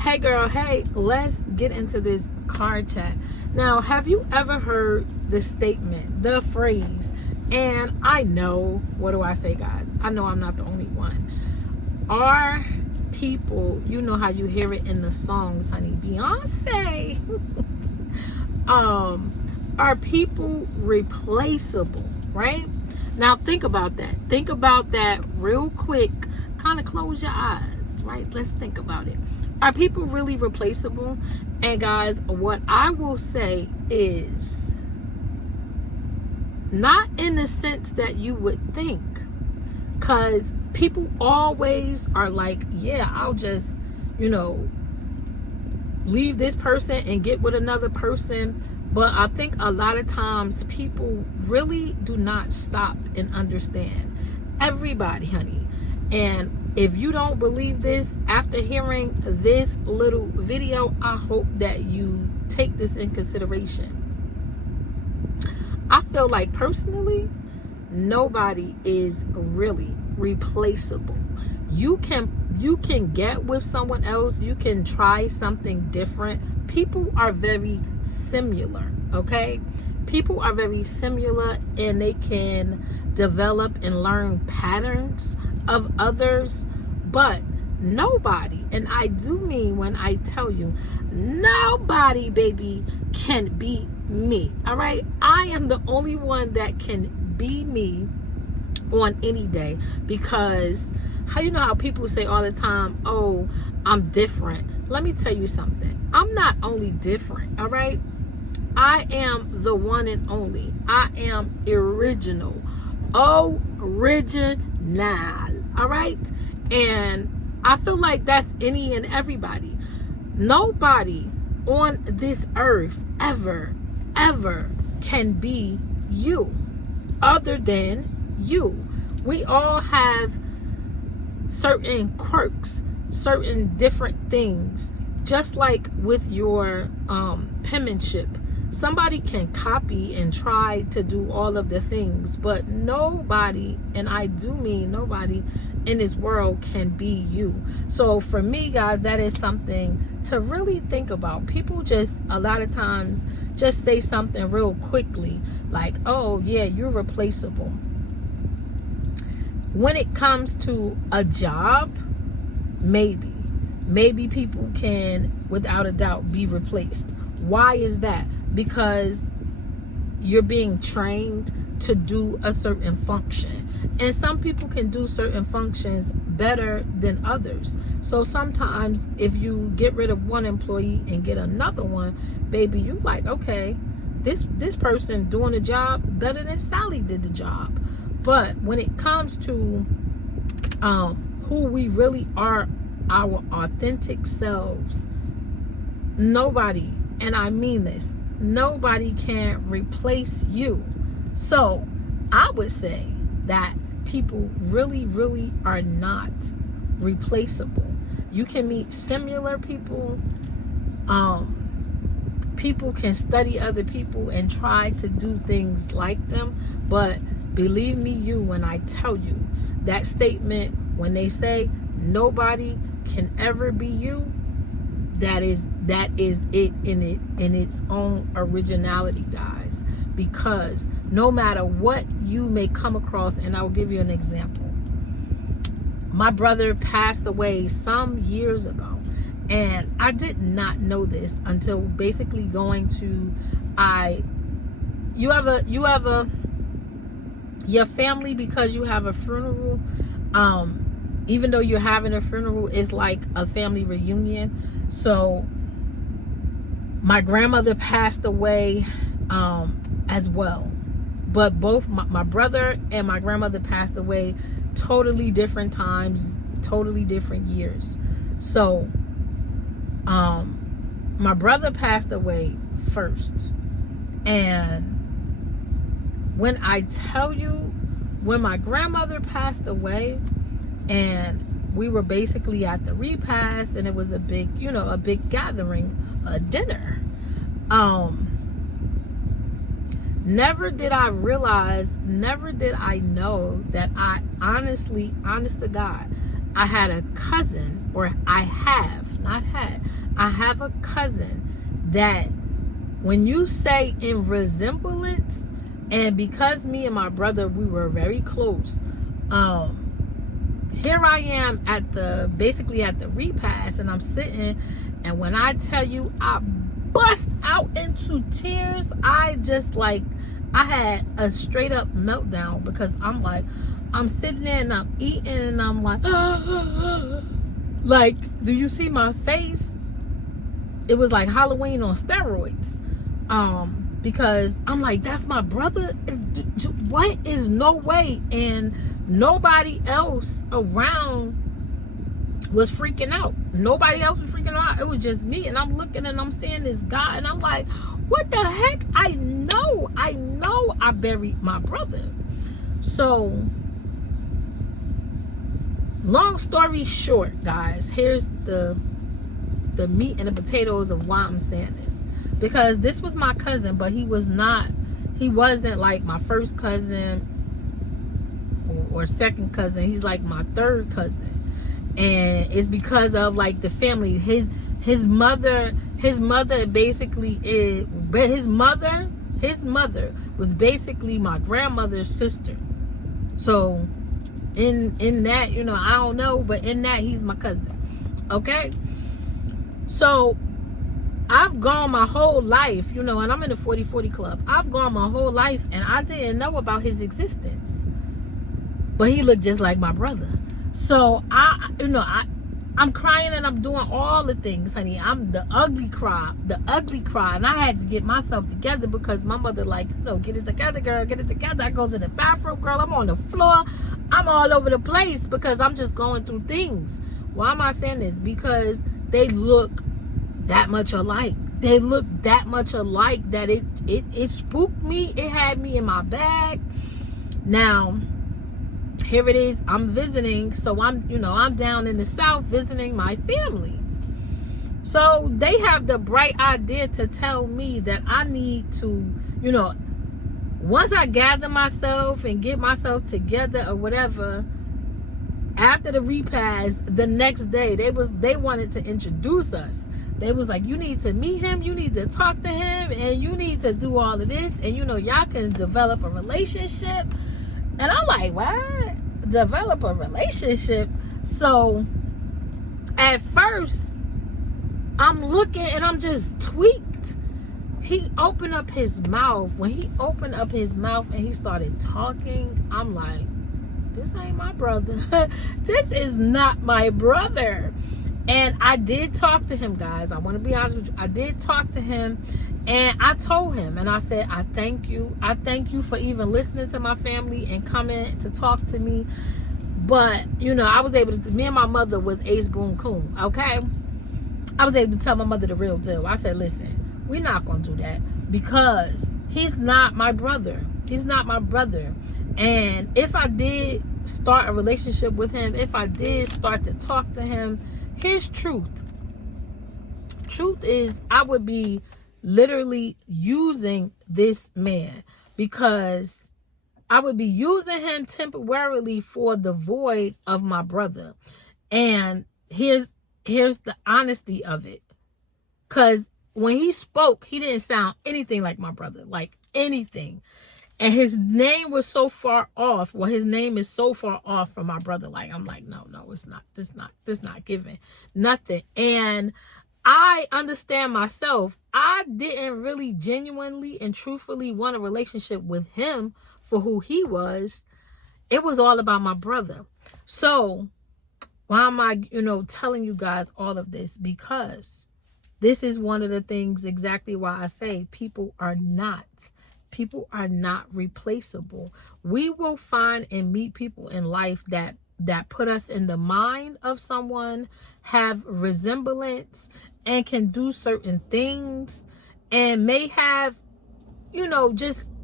Hey girl, hey, let's get into this car chat. Now, have you ever heard the statement, the phrase, and I know, what do I say, guys? I know I'm not the only one. Are people, you know how you hear it in the songs, honey, Beyonce. Are people replaceable, right? Now think about that. Think about that real quick. Kind of close your eyes, right? Let's think about it. Are people really replaceable? And guys, what I will say is not in the sense that you would think, because people always are like, yeah, I'll just, leave this person and get with another person. But I think a lot of times people really do not stop and understand everybody, honey. And if you don't believe this, after hearing this little video, I hope that you take this in consideration. I feel like personally, nobody is really replaceable. You can get with someone else. You can try something different. People are very similar, okay? People are very similar, and they can develop and learn patterns of others, but nobody, and I do mean when I tell you, nobody, baby, can be me, all right? I am the only one that can be me on any day, because how people say all the time, oh, I'm different. Let me tell you something. I'm not only different, all right? I am the one and only. I am original. Original, all right? And I feel like that's any and everybody. Nobody on this earth ever can be you other than you. We all have certain quirks, certain different things. Just like with your penmanship, somebody can copy and try to do all of the things, but nobody, and I do mean nobody in this world, can be you. So for me, guys, that is something to really think about. People just a lot of times just say something real quickly like, oh yeah, you're replaceable. When it comes to a job, maybe people can, without a doubt, be replaced. Why is that? Because you're being trained to do a certain function, and some people can do certain functions better than others. So sometimes if you get rid of one employee and get another one, baby, you like, okay, this person doing the job better than Sally did the job. But when it comes to who we really are, our authentic selves, nobody, and I mean this, nobody can replace you. So I would say that people really are not replaceable. You can meet similar people. People can study other people and try to do things like them, but believe me, when I tell you that statement, when they say nobody can ever be you, that is it in its own originality, guys. Because no matter what you may come across, and I'll give you an example. My brother passed away some years ago, and I did not know this until basically going to your family, because you have a funeral, even though you're having a funeral, it's like a family reunion. So my grandmother passed away as well, but both my brother and my grandmother passed away totally different times, totally different years. So my brother passed away first, and when I tell you, when my grandmother passed away, and we were basically at the repast, and it was a big gathering, a dinner. Never did I realize, never did I know that honest to God, I had a cousin or I have, not had, I have a cousin that when you say in resemblance, and because me and my brother, we were very close, here I am basically at the repast, and I'm sitting, and when I tell you I bust out into tears, I had a straight up meltdown, because I'm sitting there and I'm eating and I'm like, like, do you see my face? It was like Halloween on steroids. Because I'm like, that's my brother. What? Is no way. And nobody else around was freaking out. Nobody else was freaking out. It was just me. And I'm looking and I'm seeing this guy and I'm like, what the heck? I know I buried my brother. So, long story short, guys, here's the meat and the potatoes of why I'm saying this. Because this was my cousin, but he wasn't like my first cousin or second cousin. He's like my third cousin. And it's because of like the family. His mother basically is, but his mother was basically my grandmother's sister. So in that, you know, I don't know, but in that, he's my cousin. Okay? So I've gone my whole life, you know, and I'm in the 40-40 club. I've gone my whole life and I didn't know about his existence. But he looked just like my brother. So I'm crying and I'm doing all the things, honey. I'm the ugly cry. And I had to get myself together because my mother like, no, get it together, girl, get it together. I go to the bathroom, girl, I'm on the floor. I'm all over the place because I'm just going through things. Why am I saying this? Because they look that much alike. They look that much alike that it spooked me. It had me in my bag. Now, here it is. I'm visiting. So I'm down in the South visiting my family. So they have the bright idea to tell me that I need to, you know, once I gather myself and get myself together or whatever, after the repast, the next day, they wanted to introduce us. They was like, you need to meet him, you need to talk to him, and you need to do all of this, and you know, y'all can develop a relationship. And I'm like, what? Develop a relationship? So at first, I'm looking and I'm just tweaked. He opened up his mouth. When he opened up his mouth and he started talking, I'm like, this ain't my brother. This is not my brother. And I did talk to him, guys. I want to be honest with you. I did talk to him, and I told him, and I said, I thank you. I thank you for even listening to my family and coming to talk to me. But, you know, I was able to, me and my mother was ace boon coon, okay? I was able to tell my mother the real deal. I said, listen, we're not going to do that because he's not my brother. He's not my brother. And if I did start a relationship with him, if I did start to talk to him, here's truth. Truth is, I would be literally using this man because I would be using him temporarily for the void of my brother. And here's the honesty of it. Because when he spoke, he didn't sound anything like my brother, like anything. And his name was so far off. Well, his name is so far off from my brother. Like, I'm like, no, it's not. This not giving nothing. And I understand myself. I didn't really genuinely and truthfully want a relationship with him for who he was. It was all about my brother. So why am I, telling you guys all of this? Because this is one of the things exactly why I say people are not replaceable. We will find and meet people in life that put us in the mind of someone, have resemblance, and can do certain things, and may have,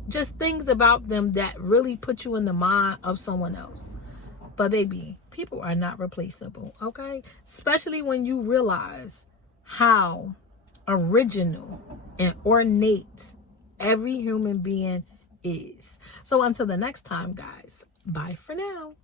just things about them that really put you in the mind of someone else. But baby, people are not replaceable, okay? Especially when you realize how original and ornate every human being is. So until the next time, guys, bye for now.